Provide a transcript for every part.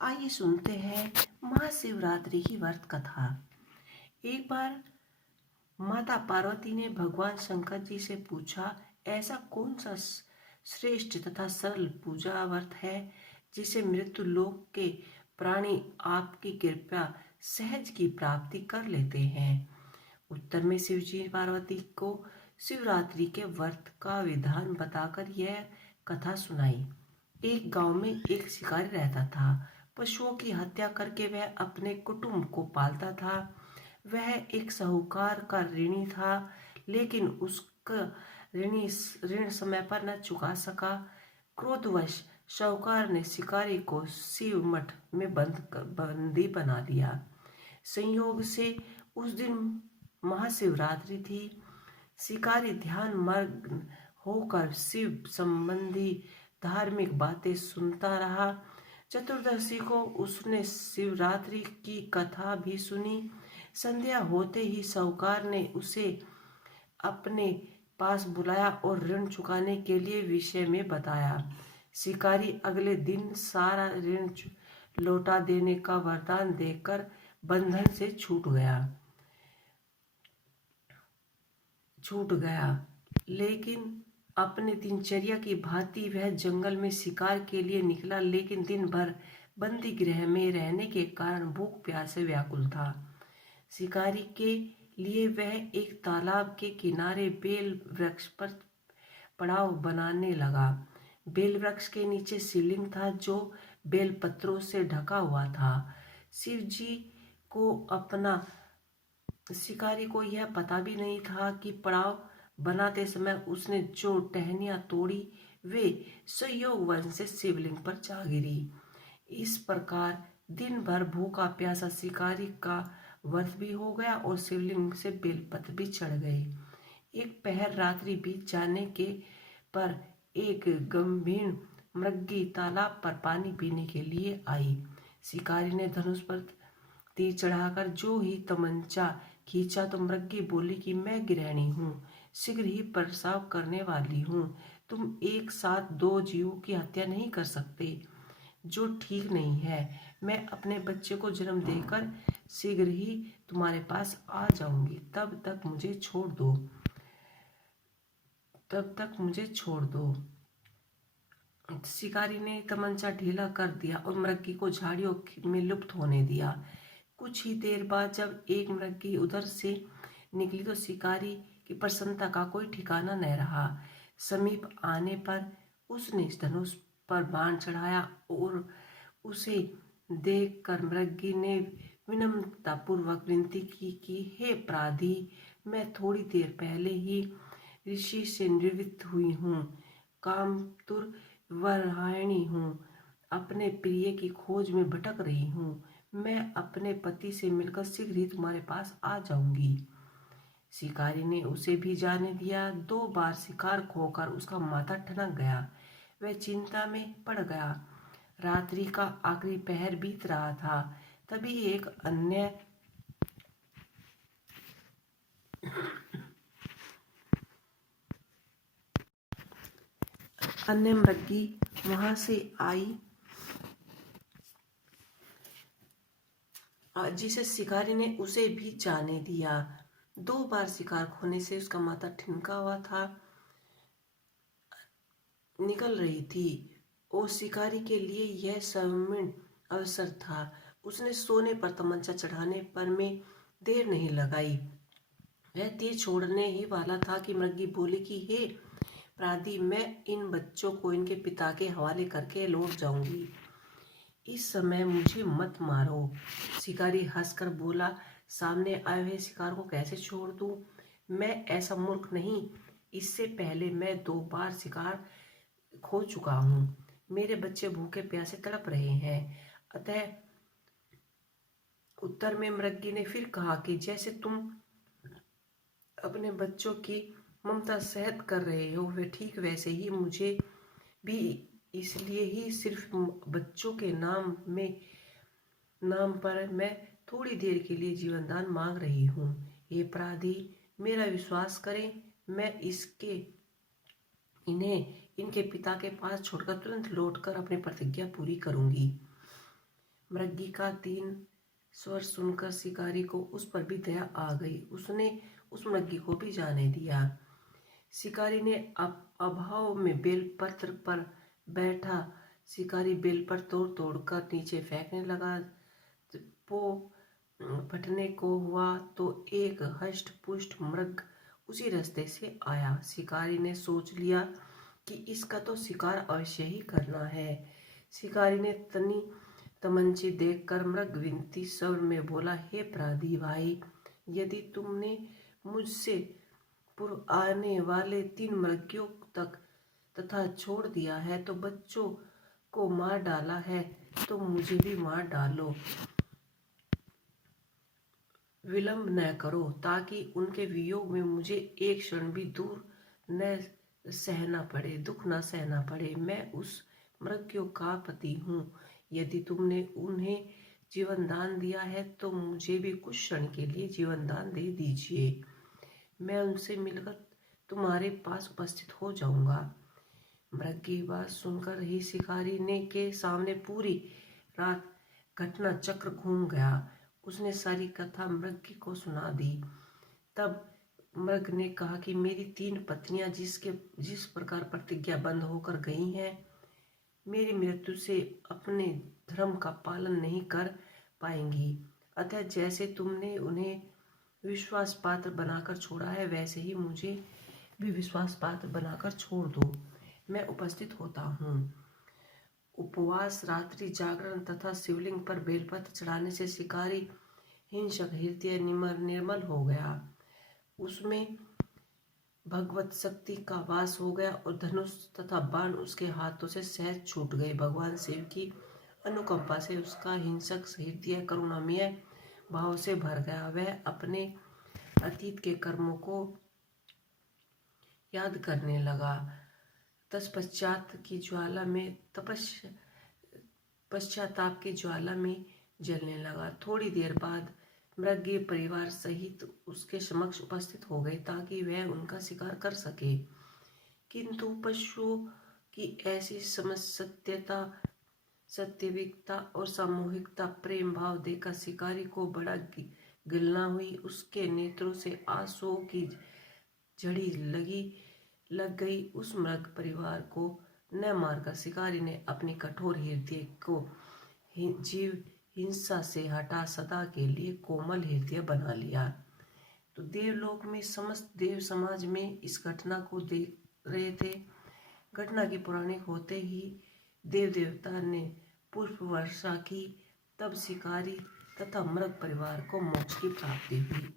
आइए सुनते हैं महाशिवरात्रि की व्रत कथा। एक बार माता पार्वती ने भगवान शंकर जी से पूछा, ऐसा कौन सा श्रेष्ठ तथा सरल पूजा व्रत है जिसे मृत्यु लोक के प्राणी आपकी कृपा सहज की प्राप्ति कर लेते हैं। उत्तर में शिवजी पार्वती को शिवरात्रि के व्रत का विधान बताकर यह कथा सुनाई। एक गांव में एक शिकारी रहता था। पशुओं की हत्या करके वह अपने कुटुंब को पालता था। वह एक साहूकार का ऋणी था, लेकिन उसका ऋण समय पर न चुका सका। क्रोधवश साहूकार ने शिकारी को शिव मठ में बंदी बना लिया। संयोग से उस दिन महाशिवरात्रि थी। शिकारी ध्यान मग्न होकर शिव संबंधी धार्मिक बातें सुनता रहा। चतुर्दशी को उसने शिवरात्रि की कथा भी सुनी। संध्या होते ही साहूकार ने उसे अपने पास बुलाया और ऋण चुकाने के लिए विषय में बताया। शिकारी अगले दिन सारा ऋण लौटा देने का वरदान देकर बंधन से छूट गया। लेकिन अपने दिनचर्या की भांति वह जंगल में शिकार के लिए निकला, लेकिन दिन भर बंदी गृह में रहने के कारण भूख प्यास से व्याकुल था। शिकारी के लिए वह एक तालाब के किनारे बेल वृक्ष पर पड़ाव बनाने लगा। बेल वृक्ष के नीचे शिवलिंग था जो बेल पत्रों से ढका हुआ था। शिव जी को अपना शिकारी को यह पता भी नहीं था कि पड़ाव बनाते समय उसने जो टहनियां तोड़ी वे संयोगवश से शिवलिंग पर जा गिरी। इस प्रकार दिन भर भूखा प्यासा शिकारी का व्रत भी हो गया और शिवलिंग से बेलपत्र भी चढ़ गए। एक पहर रात्रि बीत जाने के पर एक गंभीर मृगी तालाब पर पानी पीने के लिए आई। शिकारी ने धनुष पर तीर चढ़ाकर जो ही तमंचा खींचा तो मृगी बोली कि मैं गृहिणी हूँ, शीघ्र ही प्रसव करने वाली हूँ। तुम एक साथ दो जीवों की हत्या नहीं कर सकते, जो ठीक नहीं है। मैं अपने बच्चे को जन्म देकर शीघ्र ही तुम्हारे पास आ जाऊंगी, तब तक मुझे छोड़ दो। शिकारी ने तमंचा ढीला कर दिया और मृगी को झाड़ियों में लुप्त होने दिया। कुछ ही देर बाद जब एक मृगी उधर से निकली तो शिकारी की प्रसन्नता का कोई ठिकाना न रहा। समीप आने पर उसने धनुष पर बाण चढ़ाया और उसे देखकर मृगी ने विनम्रतापूर्वक विनती की कि हे अपराधी, मैं थोड़ी देर पहले ही ऋषि से निवृत्त हुई हूँ, कामतुर वराहिणी हूँ, अपने प्रिय की खोज में भटक रही हूँ। मैं अपने पति से मिलकर शीघ्र ही तुम्हारे पास आ जाऊंगी। शिकारी ने उसे भी जाने दिया। 2 बार शिकार खोकर उसका माथा ठनक गया। वह चिंता में पड़ गया। रात्रि का आखिरी पहर बीत रहा था। तभी एक अन्य मृगी वहां से आई, जिसे शिकारी ने उसे भी जाने दिया। 2 बार शिकार खोने से उसका माथा ठिनका हुआ था, निकल रही थी और शिकारी के लिए यह स्वर्ण अवसर था। उसने सोने पर तमंचा चढ़ाने पर में देर नहीं लगाई। वह तीर छोड़ने ही वाला था कि मृगी बोली कि हे अपराधी, मैं इन बच्चों को इनके पिता के हवाले करके लौट जाऊंगी, इस समय मुझे मत मारो। शिकारी हंसकर बोला, सामने आए हुए शिकार को कैसे छोड़ दूं? मैं ऐसा मूर्ख नहीं। इससे पहले मैं 2 बार शिकार खो चुका हूँ। मेरे बच्चे भूखे प्यासे तड़प रहे हैं। अतः उत्तर में मृगी ने फिर कहा कि जैसे तुम अपने बच्चों की ममता सहत कर रहे हो, वे ठीक वैसे ही मुझे भी, इसलिए ही सिर्फ बच्चों के नाम पर मैं थोड़ी देर के लिए जीवन दान मांग रही हूँ। ये अपराधी, मेरा विश्वास करें, मैं इन्हें इनके पिता के पास छोड़कर तुरंत लौटकर अपनी प्रतिज्ञा पूरी करूंगी। मृगी का 3 स्वर सुनकर शिकारी को उस पर भी दया आ गई। उसने उस मृगी को भी जाने दिया। शिकारी ने अभाव में बेलपत्र पर बैठा। शिकारी बेलपत्र तोड़ तोड़ कर नीचे फेंकने लगा। वो फटने को हुआ तो एक हष्ट पुष्ट मृग उसी रास्ते से आया। शिकारी ने सोच लिया कि इसका तो शिकार अवश्य ही करना है। शिकारी ने तनी तमंची देखकर मृग विनती स्वर में बोला, हे अपराधी भाई, यदि तुमने मुझसे पूर्व आने वाले 3 मृगियों तक तथा छोड़ दिया है तो बच्चों को मार डाला है तो मुझे भी मार डालो। विलंब न करो ताकि उनके वियोग में मुझे एक क्षण भी दुख न सहना पड़े। मैं उस मृग्यों का पति हूँ। यदि तुमने उन्हें जीवन दान दिया है तो मुझे भी कुछ क्षण के लिए जीवन दान दे दीजिए। मैं उनसे मिलकर तुम्हारे पास उपस्थित हो जाऊंगा। मृग की बात सुनकर ही शिकारी ने के सामने पूरी रात घटना चक्र घूम गया। उसने सारी कथा मृग को सुना दी। तब मृग ने कहा कि मेरी 3 पत्नियां जिस प्रकार प्रतिज्ञाबद्ध होकर गई हैं, मेरी मृत्यु से अपने धर्म का पालन नहीं कर पाएंगी। अतः जैसे तुमने उन्हें विश्वास पात्र बनाकर छोड़ा है वैसे ही मुझे भी विश्वास पात्र बनाकर छोड़ दो। मैं उपस्थित होता हूँ। उपवास, रात्रि जागरण तथा शिवलिंग पर बेलपत्र चढ़ाने से शिकारी हिंसक हृदय निर्मल हो गया। उसमें भगवत शक्ति का वास हो गया और धनुष तथा बाण उसके हाथों से सहज छूट गए। भगवान शिव की अनुकंपा से उसका हिंसक हृदय करुणामय भाव से भर गया। वह अपने अतीत के कर्मों को याद करने लगा। पश्चाताप की ज्वाला में जलने लगा। थोड़ी देर बाद मृग परिवार सहित उसके समक्ष उपस्थित हो गए ताकि वह उनका शिकार कर सके। किंतु पशुओं की ऐसी सत्यविकता और सामूहिकता प्रेम भाव देखकर शिकारी को बड़ा गिलना हुई। उसके नेत्रों से आंसुओं की झड़ी लग गई। उस मृग परिवार को न मारकर शिकारी ने अपनी कठोर हृदय को जीव हिंसा से हटा सदा के लिए कोमल हृदय बना लिया। तो देवलोक में समस्त देव समाज में इस घटना को देख रहे थे। घटना की पौराणिक होते ही देव देवता ने पुष्प वर्षा की। तब शिकारी तथा मृग परिवार को मोक्ष की प्राप्ति हुई।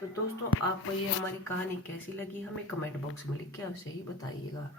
तो दोस्तों, आपको ये हमारी कहानी कैसी लगी हमें कमेंट बॉक्स में लिख के अवश्य ही बताइएगा।